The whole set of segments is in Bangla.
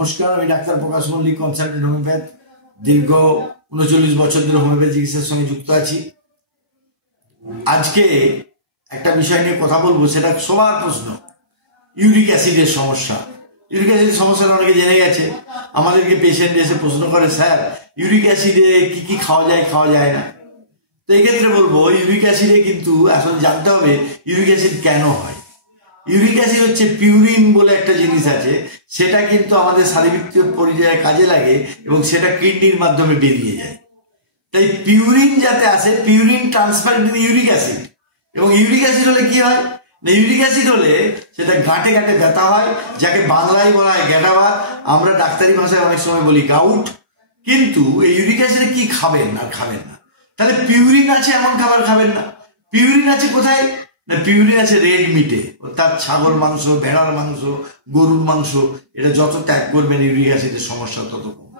নমস্কার, আমি ডাক্তার প্রকাশ মল্লিক, কনসালটেন্ট হোমিওপ্যাথ। দীর্ঘ ৩৯ বছর ধরে হোমিওপ্যাথি চিকিৎসার সঙ্গে যুক্ত আছি। আজকে একটা বিষয় নিয়ে কথা বলবো, সেটা সবার প্রশ্ন, ইউরিক অ্যাসিডের সমস্যা। ইউরিক অ্যাসিডের সমস্যাটা অনেকে জেনে গেছে। আমাদেরকে পেশেন্ট এসে প্রশ্ন করে, স্যার ইউরিক অ্যাসিডে কি কি খাওয়া যায় না। তো এই ক্ষেত্রে বলবো, ইউরিক অ্যাসিডে কিন্তু আসলে জানতে হবে ইউরিক অ্যাসিড কেন হয়। ইউরিক অ্যাসিড হচ্ছে পিউরিন বলে একটা জিনিস আছে, সেটা কিন্তু আমাদের শারীরবৃত্তীয় পর্যায়ে কাজে লাগে এবং সেটা কিডনির মাধ্যমে বেরিয়ে যায়। তাই পিউরিন যাতে আসে, purine transfer into uric acid. এবং ইউরিক অ্যাসিড হলে কি হয় না, ইউরিক অ্যাসিড হলে সেটা গাঁটে গাঁটে ব্যথা হয়, যাকে বাংলায় বলা হয় গ্যাঁটাবাত, আমরা ডাক্তারি ভাষায় অনেক সময় বলি গাউট। কিন্তু এই ইউরিক অ্যাসিডে কি খাবেন আর খাবেন না, তাহলে পিউরিন আছে এমন খাবার খাবেন না। পিউরিন আছে কোথায় না, পিউরিন আছে রেড মিটে, অর্থাৎ ছাগল মাংস, ভেড়ার মাংস, গরুর মাংস। এটা যত ত্যাগ করবেন ইউরিক অ্যাসিডের সমস্যা তত কম।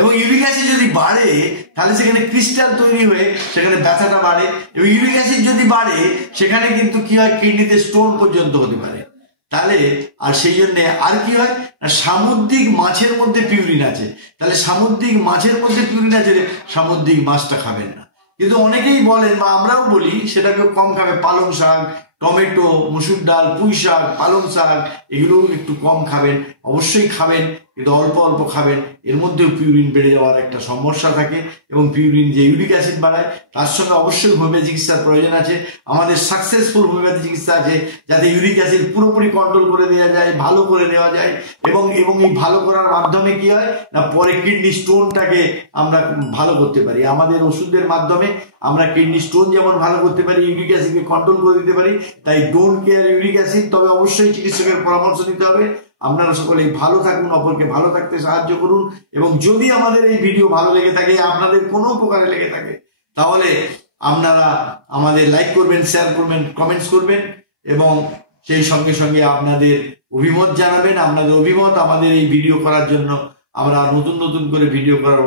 এবং ইউরিক অ্যাসিড যদি বাড়ে তাহলে সেখানে ক্রিস্টাল তৈরি হয়ে সেখানে ব্যথাটা বাড়ে। এবং ইউরিক অ্যাসিড যদি বাড়ে সেখানে কিন্তু কি হয়, কিডনিতে স্টোন পর্যন্ত হতে পারে। তাহলে আর সেই জন্য আর কি হয় না, সামুদ্রিক মাছের মধ্যে পিউরিন আছে। তাহলে সামুদ্রিক মাছের মধ্যে পিউরিন আছে, সামুদ্রিক মাছটা খাবেন না। কিন্তু অনেকেই বলেন বা আমরাও বলি সেটাকে কম খাবে, পালং শাক, টমেটো, মসুর ডাল, পুঁই শাক, পালং শাক, এগুলো একটু কম খাবেন। অবশ্যই খাবেন কিন্তু অল্প অল্প খাবেন। এর মধ্যেও পিউরিন বেড়ে যাওয়ার একটা সমস্যা থাকে এবং পিউরিন যে ইউরিক অ্যাসিড বাড়ায়, তার সঙ্গে অবশ্যই হোমিওপ্যাথি চিকিৎসার প্রয়োজন আছে। আমাদের সাকসেসফুল হোমিওপ্যাথি চিকিৎসা আছে যাতে ইউরিক অ্যাসিড পুরোপুরি কন্ট্রোল করে দেওয়া যায়, ভালো করে নেওয়া যায়। এবং এই ভালো করার মাধ্যমে কি হয় না, পরে কিডনি স্টোনটাকে আমরা ভালো করতে পারি। আমাদের ওষুধের মাধ্যমে আমরা কিডনি স্টোন যেমন ভালো করতে পারি, ইউরিক অ্যাসিডকে কন্ট্রোল করে দিতে পারি। তাই ডোন্ট কেয়ার ইউরিক অ্যাসিড, তবে অবশ্যই চিকিৎসকের পরামর্শ নিতে হবে। আপনারা সকলেই ভালো থাকুন, অপরকে ভালো থাকতে সাহায্য করুন। এবং যদি আমাদের এই ভিডিও ভালো লেগে থাকে, আপনাদের কোনো উপকারে লেগে থাকে, তাহলে আপনারা আমাদের লাইক করবেন, শেয়ার করবেন, কমেন্টস করবেন এবং সেই সঙ্গে সঙ্গে আপনাদের অভিমত জানাবেন। আপনাদের অভিমত আমাদের এই ভিডিও করার জন্য আমরা নতুন নতুন করে ভিডিও করার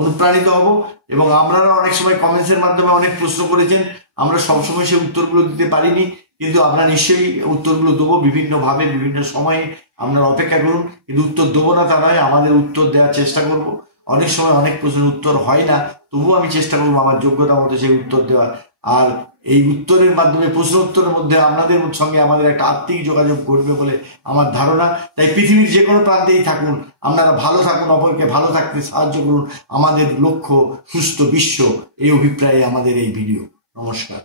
অনুপ্রাণিত হব। এবং আপনারা অনেক সময় কমেন্টসের মাধ্যমে অনেক প্রশ্ন করেছেন, আমরা সবসময় সেই উত্তরগুলো দিতে পারিনি, কিন্তু আমরা নিশ্চয়ই উত্তরগুলো দেবো বিভিন্নভাবে, বিভিন্ন সময়ে। আপনারা অপেক্ষা করুন, কিন্তু উত্তর দেবো না তা নয়, আমাদের উত্তর দেওয়ার চেষ্টা করব। অনেক সময় অনেক প্রশ্নের উত্তর হয় না, তবুও আমি চেষ্টা করবো আমার যোগ্যতা মতো সেই উত্তর দেওয়ার। আর এই উত্তরের মাধ্যমে, প্রশ্ন উত্তরের মধ্যে আপনাদের সঙ্গে আমাদের একটা আত্মিক যোগাযোগ ঘটবে বলে আমার ধারণা। তাই পৃথিবীর যে কোনো প্রান্তেই থাকুন, আপনারা ভালো থাকুন, অপরকে ভালো থাকতে সাহায্য করুন। আমাদের লক্ষ্য সুস্থ বিশ্ব, এই অভিপ্রায়ে আমাদের এই ভিডিও। নমস্কার।